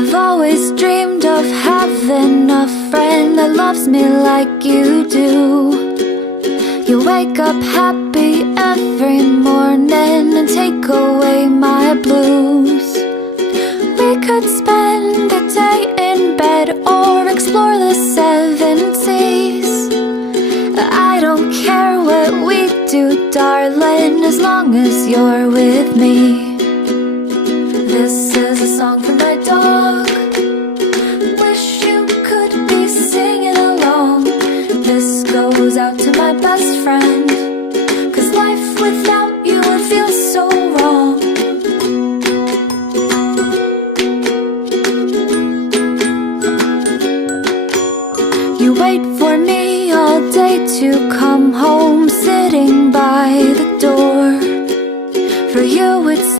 I've always dreamed of having a friend that loves me like you do. You wake up happy every morning and take away